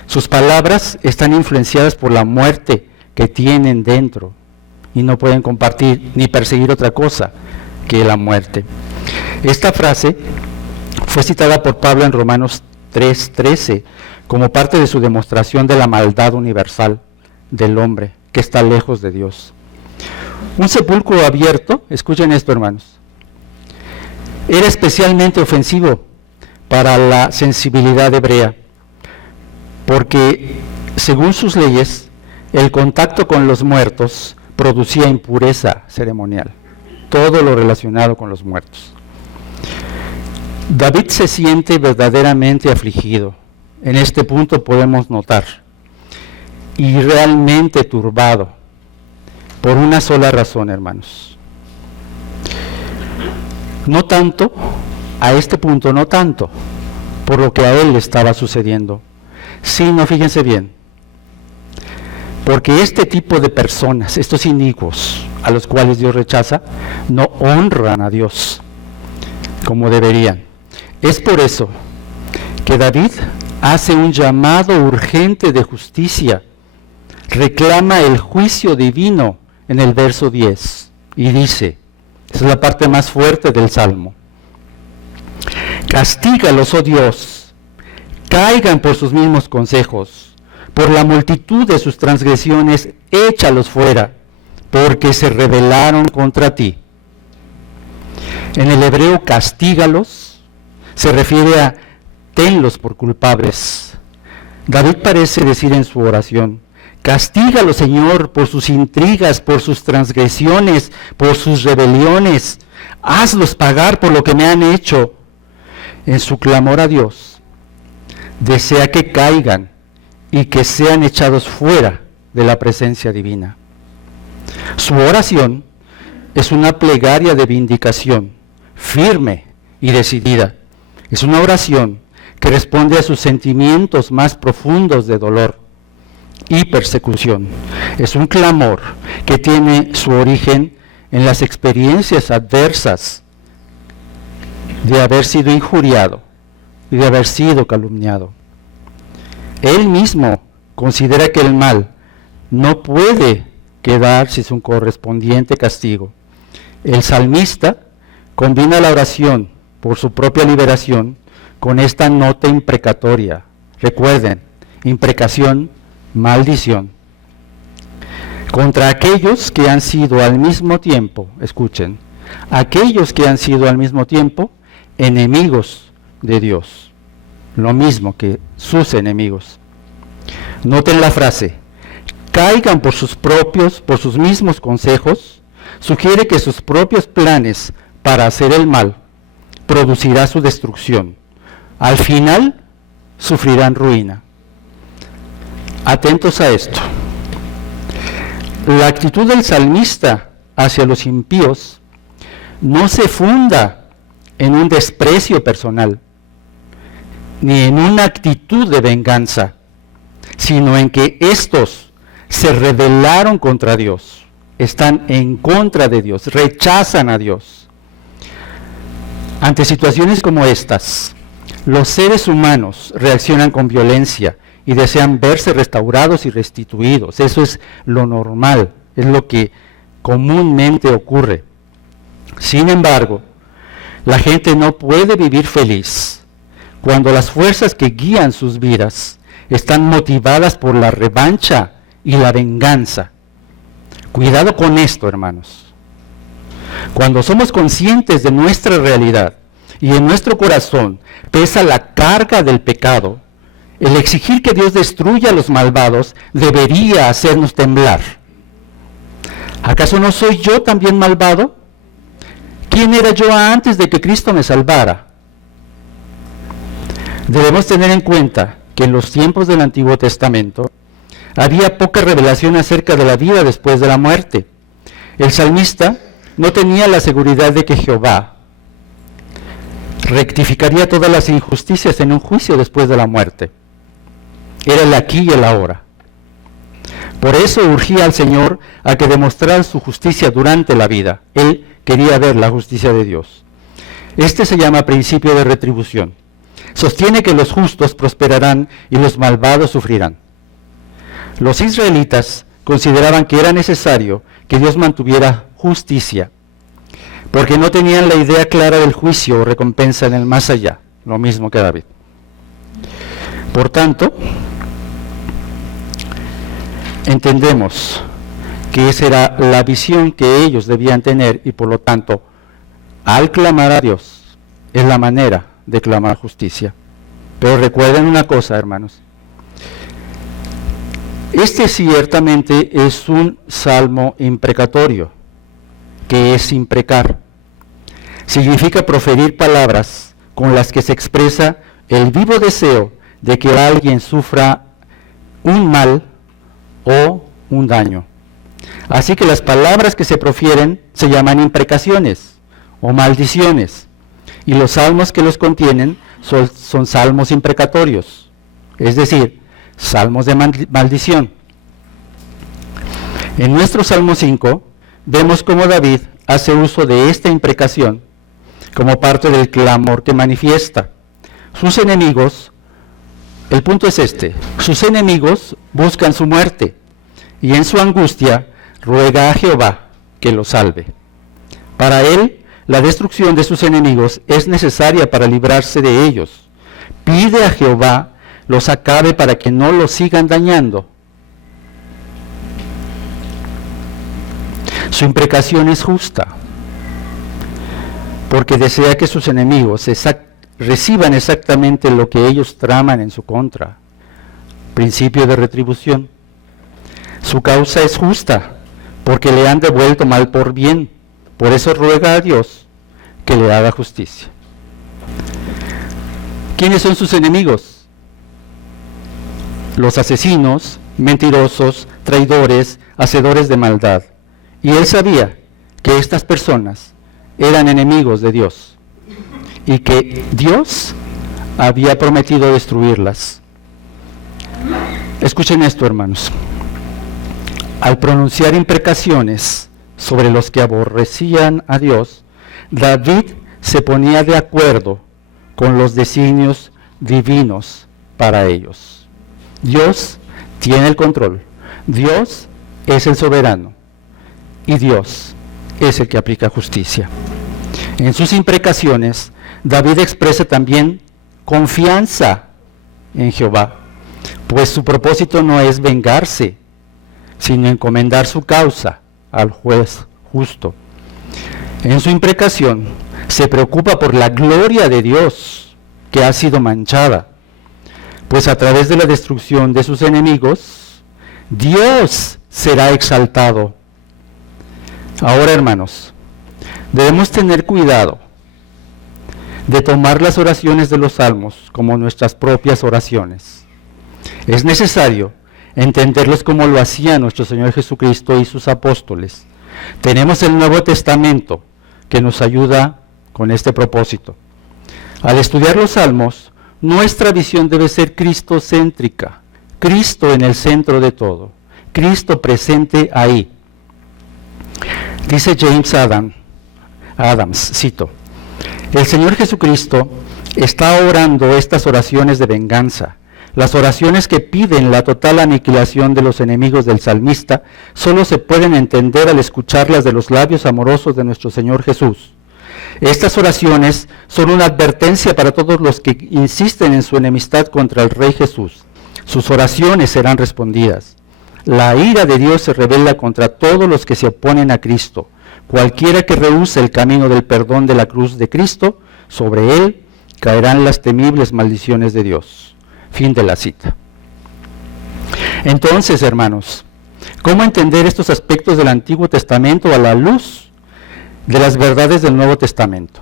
Sus palabras están influenciadas por la muerte que tienen dentro y no pueden compartir ni perseguir otra cosa que la muerte. Esta frase fue citada por Pablo en Romanos 3:13 como parte de su demostración de la maldad universal del hombre que está lejos de Dios. Un sepulcro abierto, escuchen esto, hermanos, era especialmente ofensivo para la sensibilidad hebrea, porque según sus leyes, el contacto con los muertos producía impureza ceremonial, todo lo relacionado con los muertos. David se siente verdaderamente afligido. En este punto podemos notar, y realmente turbado, por una sola razón, hermanos. No tanto, a este punto no tanto, por lo que a él le estaba sucediendo, sino, fíjense bien, porque este tipo de personas, estos inicuos a los cuales Dios rechaza, no honran a Dios como deberían. Es por eso que David hace un llamado urgente de justicia, reclama el juicio divino en el verso 10 y dice, esa es la parte más fuerte del Salmo, Castígalos, oh Dios, caigan por sus mismos consejos, por la multitud de sus transgresiones, échalos fuera, porque se rebelaron contra ti. En el hebreo, castígalos se refiere a tenlos por culpables. David parece decir en su oración, castígalos, Señor, por sus intrigas, por sus transgresiones, por sus rebeliones. Hazlos pagar por lo que me han hecho. En su clamor a Dios, desea que caigan y que sean echados fuera de la presencia divina. Su oración es una plegaria de vindicación, firme y decidida. Es una oración que responde a sus sentimientos más profundos de dolor y persecución. Es un clamor que tiene su origen en las experiencias adversas de haber sido injuriado y de haber sido calumniado. Él mismo considera que el mal no puede quedar sin su correspondiente castigo. El salmista combina la oración por su propia liberación con esta nota imprecatoria. Recuerden, imprecación, maldición. Contra aquellos que han sido al mismo tiempo, escuchen, aquellos que han sido al mismo tiempo enemigos de Dios, lo mismo que sus enemigos. Noten la frase, caigan por sus mismos consejos, sugiere que sus propios planes para hacer el mal producirá su destrucción. Al final, sufrirán ruina. Atentos a esto. La actitud del salmista hacia los impíos no se funda en un desprecio personal, ni en una actitud de venganza, sino en que estos se rebelaron contra Dios, están en contra de Dios, rechazan a Dios. Ante situaciones como estas, los seres humanos reaccionan con violencia y desean verse restaurados y restituidos. Eso es lo normal, es lo que comúnmente ocurre. Sin embargo, la gente no puede vivir feliz cuando las fuerzas que guían sus vidas están motivadas por la revancha y la venganza. Cuidado con esto, hermanos. Cuando somos conscientes de nuestra realidad y en nuestro corazón pesa la carga del pecado, el exigir que Dios destruya a los malvados debería hacernos temblar. ¿Acaso no soy yo también malvado? ¿Quién era yo antes de que Cristo me salvara? Debemos tener en cuenta que en los tiempos del Antiguo Testamento había poca revelación acerca de la vida después de la muerte. El salmista no tenía la seguridad de que Jehová rectificaría todas las injusticias en un juicio después de la muerte. Era el aquí y el ahora. Por eso urgía al Señor a que demostrara su justicia durante la vida. Él quería ver la justicia de Dios. Este se llama principio de retribución. Sostiene que los justos prosperarán y los malvados sufrirán. Los israelitas consideraban que era necesario que Dios mantuviera justicia, porque no tenían la idea clara del juicio o recompensa en el más allá, lo mismo que David. Por tanto, entendemos que esa era la visión que ellos debían tener y por lo tanto, al clamar a Dios, es la manera de clamar justicia. Pero recuerden una cosa, hermanos. Este ciertamente es un salmo imprecatorio, que es imprecar. Significa proferir palabras con las que se expresa el vivo deseo de que alguien sufra un mal o un daño. Así que las palabras que se profieren se llaman imprecaciones o maldiciones, y los salmos que los contienen son salmos imprecatorios, es decir, salmos de maldición. En nuestro Salmo 5 vemos cómo David hace uso de esta imprecación como parte del clamor que manifiesta. Sus enemigos, el punto es este, sus enemigos buscan su muerte y en su angustia ruega a Jehová que lo salve. Para él, la destrucción de sus enemigos es necesaria para librarse de ellos. Pide a Jehová los acabe para que no los sigan dañando. Su imprecación es justa, porque desea que sus enemigos reciban exactamente lo que ellos traman en su contra. Principio de retribución. Su causa es justa, porque le han devuelto mal por bien. Por eso ruega a Dios que le haga justicia. ¿Quiénes son sus enemigos? Los asesinos, mentirosos, traidores, hacedores de maldad. Y él sabía que estas personas eran enemigos de Dios y que Dios había prometido destruirlas. Escuchen esto, hermanos. Al pronunciar imprecaciones sobre los que aborrecían a Dios, David se ponía de acuerdo con los designios divinos para ellos. Dios tiene el control. Dios es el soberano. Y Dios es el que aplica justicia. En sus imprecaciones, David expresa también confianza en Jehová, pues su propósito no es vengarse, sino encomendar su causa al juez justo. En su imprecación, se preocupa por la gloria de Dios, que ha sido manchada, pues a través de la destrucción de sus enemigos, Dios será exaltado. Ahora, hermanos, debemos tener cuidado de tomar las oraciones de los salmos como nuestras propias oraciones. Es necesario entenderlos como lo hacía nuestro Señor Jesucristo y sus apóstoles. Tenemos el Nuevo Testamento que nos ayuda con este propósito. Al estudiar los salmos, nuestra visión debe ser cristocéntrica, Cristo en el centro de todo, Cristo presente ahí. Dice James Adams, cito, el Señor Jesucristo está orando estas oraciones de venganza. Las oraciones que piden la total aniquilación de los enemigos del salmista solo se pueden entender al escucharlas de los labios amorosos de nuestro Señor Jesús. Estas oraciones son una advertencia para todos los que insisten en su enemistad contra el Rey Jesús. Sus oraciones serán respondidas. La ira de Dios se revela contra todos los que se oponen a Cristo. Cualquiera que rehúse el camino del perdón de la cruz de Cristo, sobre él caerán las temibles maldiciones de Dios. Fin de la cita. Entonces, hermanos, ¿cómo entender estos aspectos del Antiguo Testamento a la luz de las verdades del Nuevo Testamento?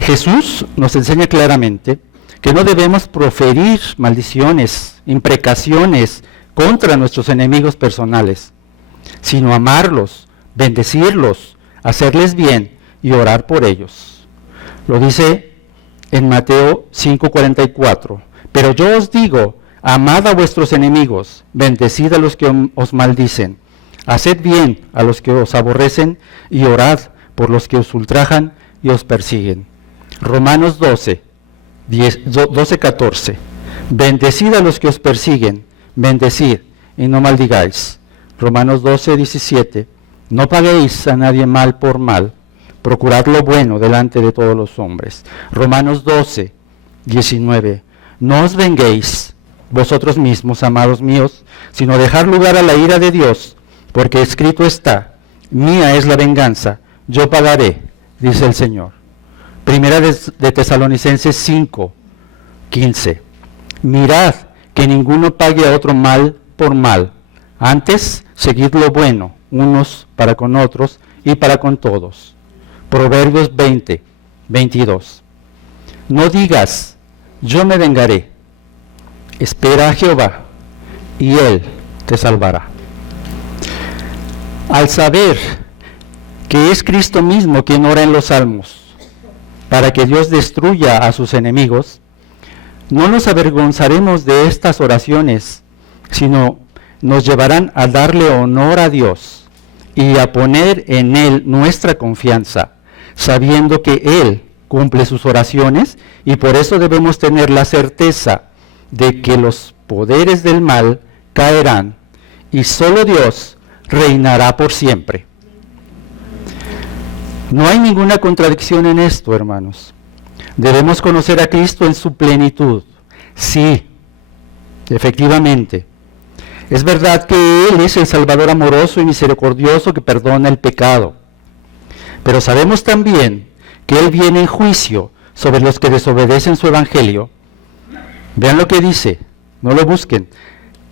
Jesús nos enseña claramente que no debemos proferir maldiciones, imprecaciones contra nuestros enemigos personales, sino amarlos, bendecirlos, hacerles bien y orar por ellos. Lo dice en Mateo 5:44. Pero yo os digo, amad a vuestros enemigos, bendecid a los que os maldicen, haced bien a los que os aborrecen y orad por los que os ultrajan y os persiguen. Romanos 12:14. Bendecid a los que os persiguen, bendecid y no maldigáis. Romanos 12:17. No paguéis a nadie mal por mal, procurad lo bueno delante de todos los hombres. Romanos 12:19. No os venguéis vosotros mismos, amados míos, sino dejad lugar a la ira de Dios, porque escrito está, mía es la venganza, yo pagaré, dice el Señor. Primera de Tesalonicenses 5:15. Mirad que ninguno pague a otro mal por mal, antes seguid lo bueno, unos para con otros y para con todos. Proverbios 20:22. No digas, yo me vengaré. Espera a Jehová, y Él te salvará. Al saber que es Cristo mismo quien ora en los salmos, para que Dios destruya a sus enemigos, no nos avergonzaremos de estas oraciones, sino nos llevarán a darle honor a Dios y a poner en Él nuestra confianza, sabiendo que Él cumple sus oraciones, y por eso debemos tener la certeza de que los poderes del mal caerán y solo Dios reinará por siempre. No hay ninguna contradicción en esto, hermanos. Debemos conocer a Cristo en su plenitud. Sí, efectivamente. Es verdad que Él es el Salvador amoroso y misericordioso que perdona el pecado. Pero sabemos también que Él viene en juicio sobre los que desobedecen su evangelio. Vean lo que dice, no lo busquen.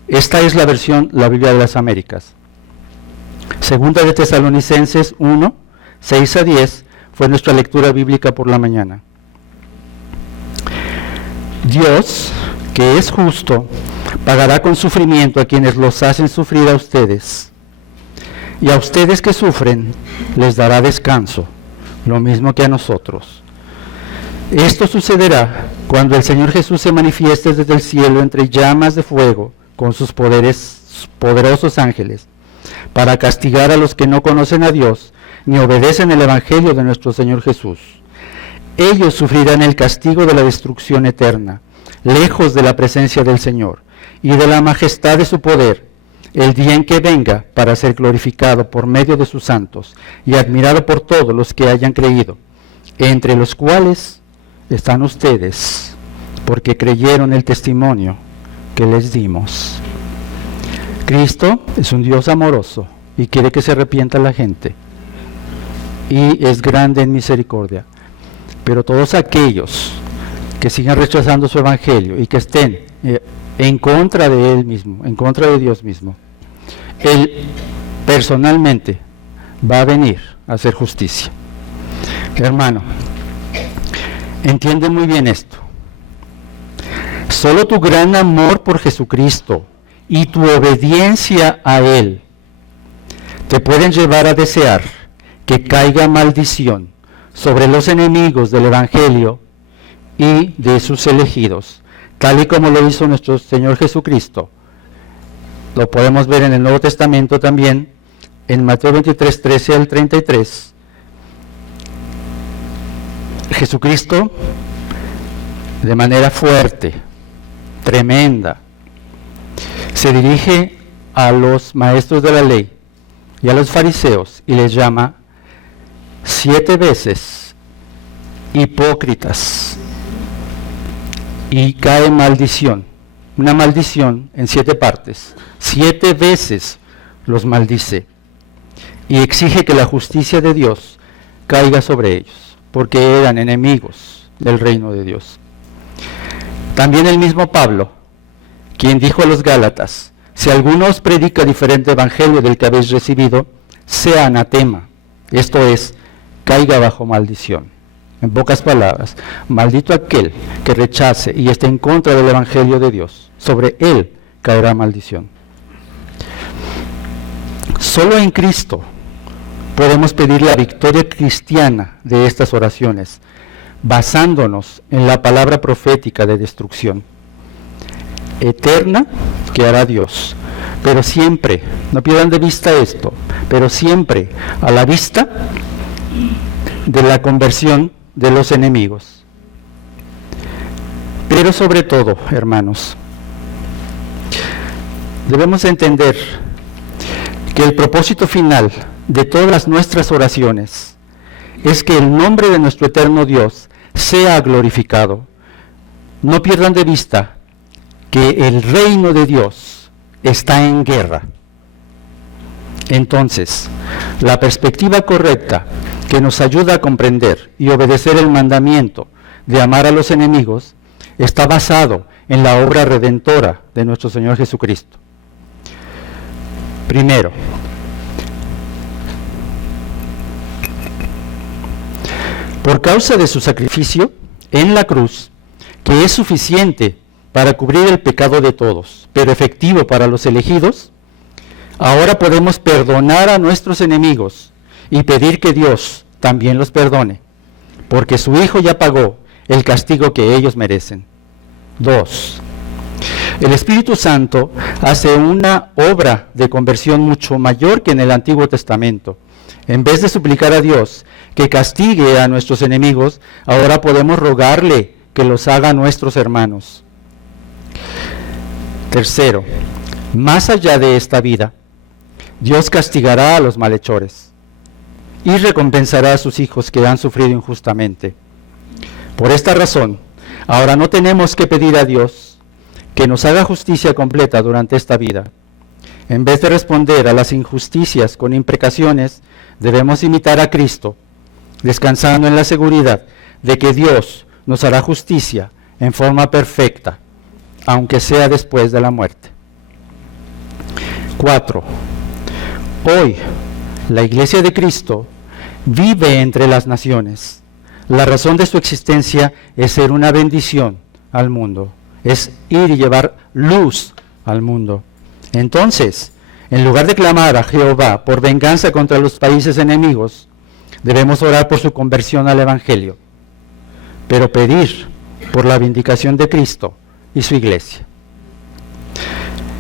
Esta es la versión, la Biblia de las Américas. Segunda de Tesalonicenses 1, 6 a 10 fue nuestra lectura bíblica por la mañana. Dios, que es justo, pagará con sufrimiento a quienes los hacen sufrir a ustedes. Y a ustedes que sufren, les dará descanso, lo mismo que a nosotros. Esto sucederá cuando el Señor Jesús se manifieste desde el cielo entre llamas de fuego con sus poderosos ángeles, para castigar a los que no conocen a Dios ni obedecen el Evangelio de nuestro Señor Jesús. Ellos sufrirán el castigo de la destrucción eterna, lejos de la presencia del Señor y de la majestad de su poder, el día en que venga para ser glorificado por medio de sus santos y admirado por todos los que hayan creído, entre los cuales están ustedes, porque creyeron el testimonio que les dimos. Cristo es un Dios amoroso y quiere que se arrepienta la gente, y es grande en misericordia. Pero todos aquellos que sigan rechazando su evangelio y que estén en contra de Él mismo, en contra de Dios mismo, Él personalmente va a venir a hacer justicia. Hermano, entiende muy bien esto. Solo tu gran amor por Jesucristo y tu obediencia a Él te pueden llevar a desear que caiga maldición sobre los enemigos del Evangelio y de sus elegidos, tal y como lo hizo nuestro Señor Jesucristo. Lo podemos ver en el Nuevo Testamento también, en Mateo 23, 13 al 33. Jesucristo, de manera fuerte, tremenda, se dirige a los maestros de la ley y a los fariseos y les llama 7 veces hipócritas, y cae maldición, una maldición en 7 partes. 7 veces los maldice y exige que la justicia de Dios caiga sobre ellos, porque eran enemigos del reino de Dios. También el mismo Pablo, quien dijo a los Gálatas: si alguno os predica diferente evangelio del que habéis recibido, sea anatema, esto es, caiga bajo maldición. En pocas palabras, maldito aquel que rechace y esté en contra del evangelio de Dios, sobre él caerá maldición. Solo en Cristo podemos pedir la victoria cristiana de estas oraciones, basándonos en la palabra profética de destrucción eterna que hará Dios, pero siempre, no pierdan de vista esto, pero siempre a la vista de la conversión de los enemigos. Pero sobre todo, hermanos, debemos entender que el propósito final de todas nuestras oraciones es que el nombre de nuestro eterno Dios sea glorificado. No pierdan de vista que el reino de Dios está en guerra. Entonces, la perspectiva correcta que nos ayuda a comprender y obedecer el mandamiento de amar a los enemigos está basado en la obra redentora de nuestro Señor Jesucristo. Primero, por causa de su sacrificio en la cruz, que es suficiente para cubrir el pecado de todos, pero efectivo para los elegidos, ahora podemos perdonar a nuestros enemigos y pedir que Dios también los perdone, porque su Hijo ya pagó el castigo que ellos merecen. 2. El Espíritu Santo hace una obra de conversión mucho mayor que en el Antiguo Testamento. En vez de suplicar a Dios que castigue a nuestros enemigos, ahora podemos rogarle que los haga nuestros hermanos. Tercero, más allá de esta vida, Dios castigará a los malhechores. y recompensará a sus hijos que han sufrido injustamente. Por esta razón, ahora no tenemos que pedir a Dios que nos haga justicia completa durante esta vida. En vez de responder a las injusticias con imprecaciones, debemos imitar a Cristo, descansando en la seguridad de que Dios nos hará justicia en forma perfecta, aunque sea después de la muerte. 4. Hoy, la Iglesia de Cristo vive entre las naciones. La razón de su existencia es ser una bendición al mundo, es ir y llevar luz al mundo. Entonces, en lugar de clamar a Jehová por venganza contra los países enemigos, debemos orar por su conversión al Evangelio, pero pedir por la vindicación de Cristo y su iglesia.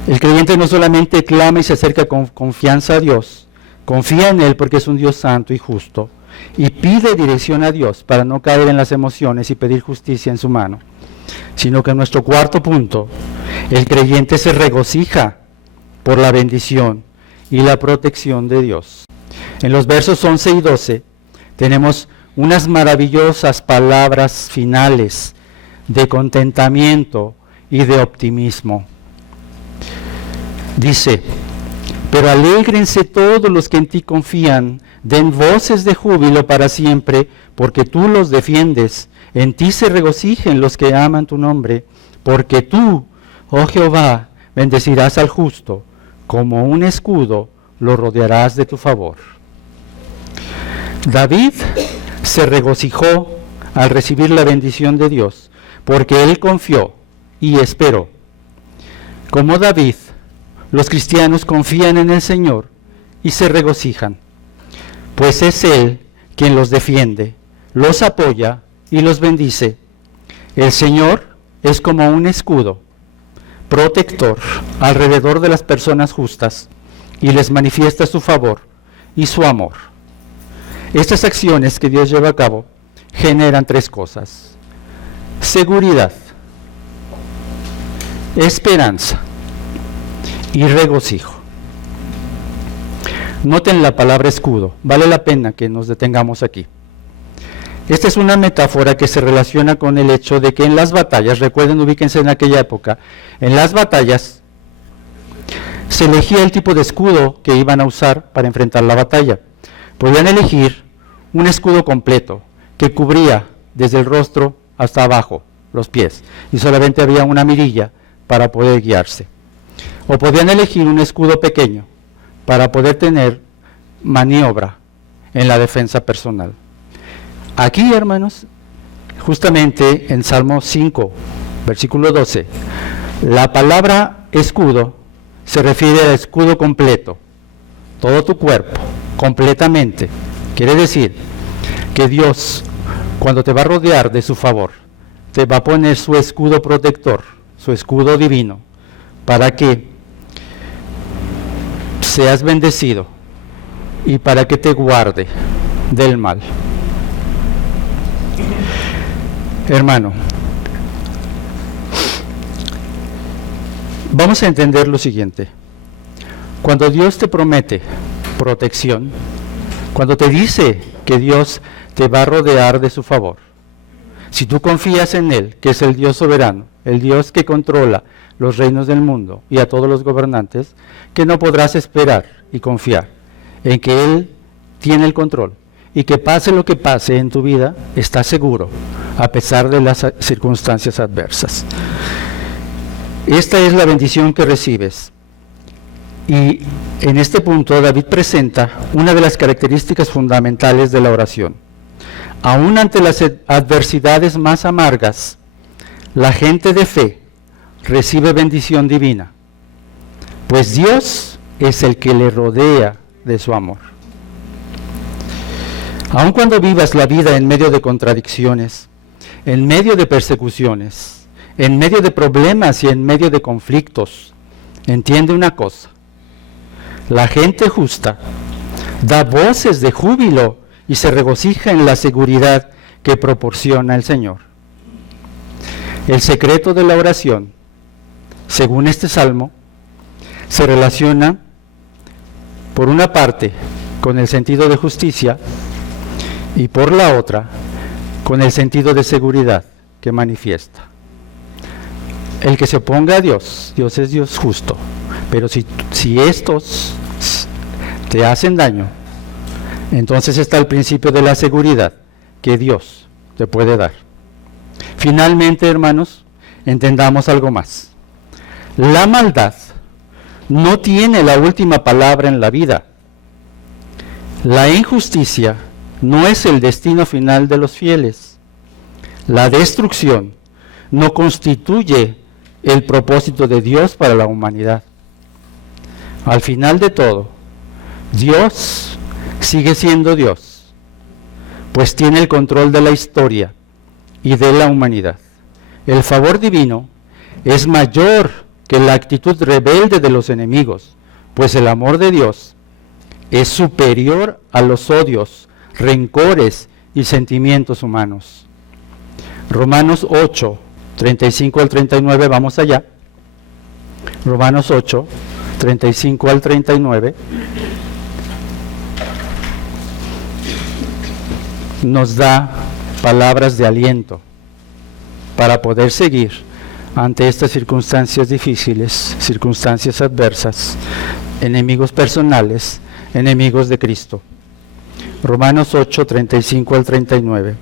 El creyente no solamente clama y se acerca con confianza a Dios, confía en Él porque es un Dios santo y justo, y pide dirección a Dios para no caer en las emociones y pedir justicia en su mano, sino que en nuestro cuarto punto, el creyente se regocija por la bendición y la protección de Dios. En los versos 11 y 12 tenemos unas maravillosas palabras finales de contentamiento y de optimismo. Dice: pero alégrense todos los que en ti confían, den voces de júbilo para siempre, porque tú los defiendes. En ti se regocijen los que aman tu nombre, porque tú, oh Jehová, bendecirás al justo, como un escudo lo rodearás de tu favor. David se regocijó al recibir la bendición de Dios, porque él confió y esperó. Como David, los cristianos confían en el Señor y se regocijan, pues es Él quien los defiende, los apoya y los bendice. El Señor es como un escudo protector alrededor de las personas justas y les manifiesta su favor y su amor. Estas acciones que Dios lleva a cabo generan tres cosas: seguridad, esperanza y regocijo. Noten la palabra escudo, vale la pena que nos detengamos aquí. Esta es una metáfora que se relaciona con el hecho de que en las batallas, recuerden, ubíquense en aquella época, en las batallas se elegía el tipo de escudo que iban a usar para enfrentar la batalla. Podían elegir un escudo completo que cubría desde el rostro hasta abajo, los pies, y solamente había una mirilla para poder guiarse. O podían elegir un escudo pequeño para poder tener maniobra en la defensa personal. Aquí, hermanos, justamente en Salmo 5, versículo 12, la palabra escudo se refiere al escudo completo, todo tu cuerpo, completamente. Quiere decir que Dios, cuando te va a rodear de su favor, te va a poner su escudo protector, su escudo divino, para que seas bendecido y para que te guarde del mal. Hermano, vamos a entender lo siguiente. Cuando Dios te promete protección, cuando te dice que Dios te va a rodear de su favor, si tú confías en Él, que es el Dios soberano, el Dios que controla los reinos del mundo y a todos los gobernantes, que no podrás esperar y confiar en que Él tiene el control y que pase lo que pase en tu vida, estás seguro, a pesar de las circunstancias adversas. Esta es la bendición que recibes. Y en este punto David presenta una de las características fundamentales de la oración. Aún ante las adversidades más amargas, la gente de fe recibe bendición divina, pues Dios es el que le rodea de su amor. Aun cuando vivas la vida en medio de contradicciones, en medio de persecuciones, en medio de problemas y en medio de conflictos, entiende una cosa: la gente justa da voces de júbilo y se regocija en la seguridad que proporciona el Señor. El secreto de la oración, según este salmo, se relaciona, por una parte, con el sentido de justicia, y por la otra, con el sentido de seguridad que manifiesta. El que se oponga a Dios, Dios es Dios justo, pero si estos te hacen daño, entonces está el principio de la seguridad que Dios te puede dar. Finalmente, hermanos, entendamos algo más. La maldad no tiene la última palabra en la vida. La injusticia no es el destino final de los fieles. La destrucción no constituye el propósito de Dios para la humanidad. Al final de todo, Dios sigue siendo Dios, pues tiene el control de la historia y de la humanidad. El favor divino es mayor que la actitud rebelde de los enemigos, pues el amor de Dios es superior a los odios, rencores y sentimientos humanos. Romanos 8, 35 al 39, vamos allá. Romanos 8, 35 al 39. Nos da palabras de aliento para poder seguir ante estas circunstancias difíciles, circunstancias adversas, enemigos personales, enemigos de Cristo. Romanos 8, 35 al 39.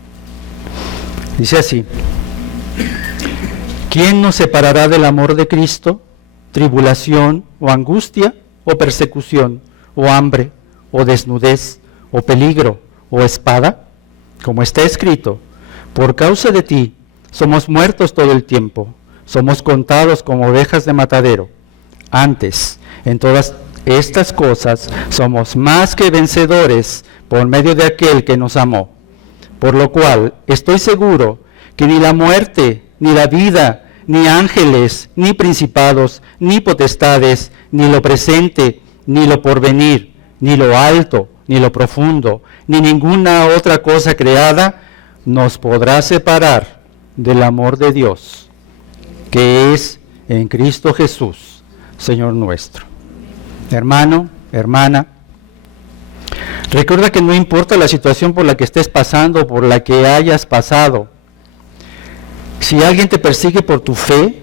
Dice así: ¿quién nos separará del amor de Cristo? ¿Tribulación o angustia o persecución o hambre o desnudez o peligro o espada? Como está escrito, por causa de ti somos muertos todo el tiempo, somos contados como ovejas de matadero. Antes, en todas estas cosas, somos más que vencedores por medio de aquel que nos amó. Por lo cual, estoy seguro que ni la muerte, ni la vida, ni ángeles, ni principados, ni potestades, ni lo presente, ni lo porvenir, ni lo alto, ni lo profundo, ni ninguna otra cosa creada nos podrá separar del amor de Dios, que es en Cristo Jesús, Señor nuestro. Hermano, hermana, recuerda que no importa la situación por la que estés pasando, por la que hayas pasado. Si alguien te persigue por tu fe,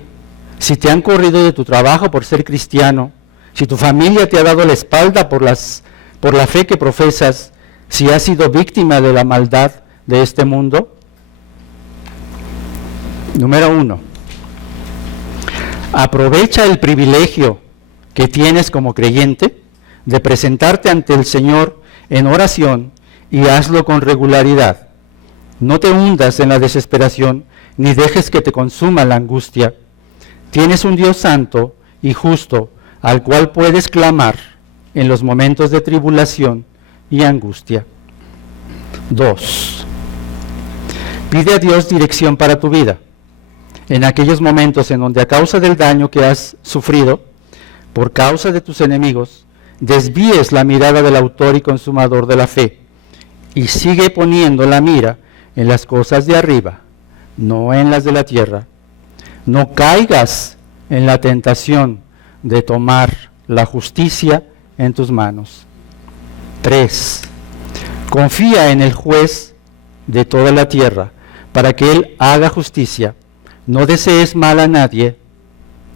si te han corrido de tu trabajo por ser cristiano, si tu familia te ha dado la espalda por la fe que profesas, si has sido víctima de la maldad de este mundo. Número 1. Aprovecha el privilegio que tienes como creyente de presentarte ante el Señor en oración y hazlo con regularidad. No te hundas en la desesperación ni dejes que te consuma la angustia. Tienes un Dios santo y justo al cual puedes clamar en los momentos de tribulación y angustia. 2. Pide a Dios dirección para tu vida. En aquellos momentos en donde a causa del daño que has sufrido, por causa de tus enemigos, desvíes la mirada del autor y consumador de la fe y sigue poniendo la mira en las cosas de arriba, no en las de la tierra. No caigas en la tentación de tomar la justicia en tus manos. 3. Confía en el juez de toda la tierra para que él haga justicia. No desees mal a nadie,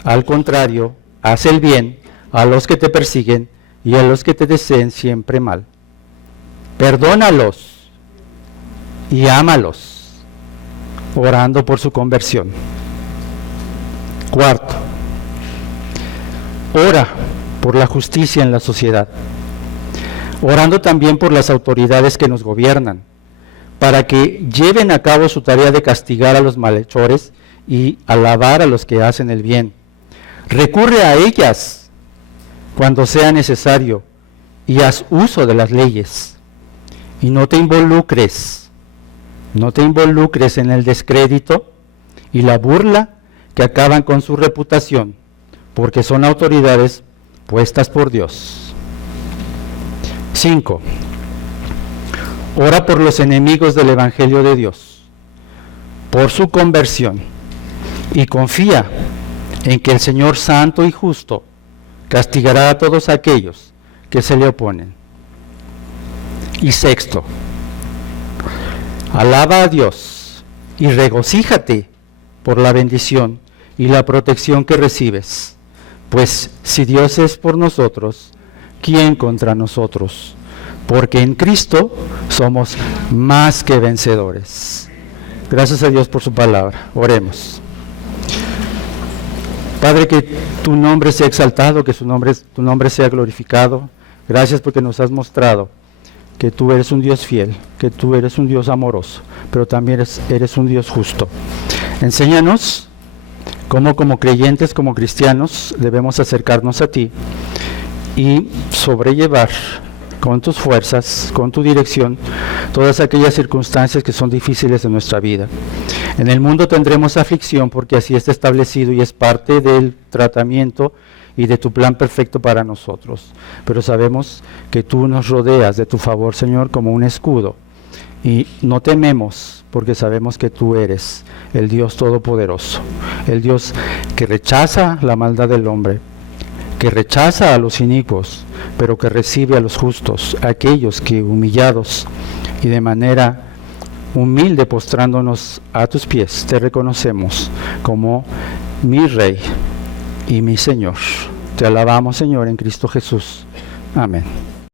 al contrario, haz el bien a los que te persiguen y a los que te deseen siempre mal. Perdónalos y ámalos, orando por su conversión. 4. Ora por la justicia en la sociedad, orando también por las autoridades que nos gobiernan, para que lleven a cabo su tarea de castigar a los malhechores y alabar a los que hacen el bien. Recurre a ellas cuando sea necesario y haz uso de las leyes. Y no te involucres en el descrédito y la burla que acaban con su reputación, porque son autoridades puestas por Dios. 5. Ora por los enemigos del Evangelio de Dios, por su conversión, y confía en que el Señor santo y justo castigará a todos aquellos que se le oponen. Y sexto, alaba a Dios y regocíjate por la bendición y la protección que recibes. Pues si Dios es por nosotros, ¿quién contra nosotros? Porque en Cristo somos más que vencedores. Gracias a Dios por su palabra. Oremos. Padre, que tu nombre sea exaltado, que tu nombre sea glorificado. Gracias porque nos has mostrado que tú eres un Dios fiel, que tú eres un Dios amoroso, pero también eres un Dios justo. Enséñanos cómo como creyentes, como cristianos, debemos acercarnos a ti y sobrellevar con tus fuerzas, con tu dirección, todas aquellas circunstancias que son difíciles en nuestra vida. En el mundo tendremos aflicción porque así está establecido y es parte del tratamiento y de tu plan perfecto para nosotros. Pero sabemos que tú nos rodeas de tu favor, Señor, como un escudo. Y no tememos porque sabemos que tú eres el Dios Todopoderoso, el Dios que rechaza la maldad del hombre, que rechaza a los inicuos, pero que recibe a los justos, aquellos que humillados y de manera humilde postrándonos a tus pies, te reconocemos como mi Rey y mi Señor. Te alabamos, Señor, en Cristo Jesús. Amén.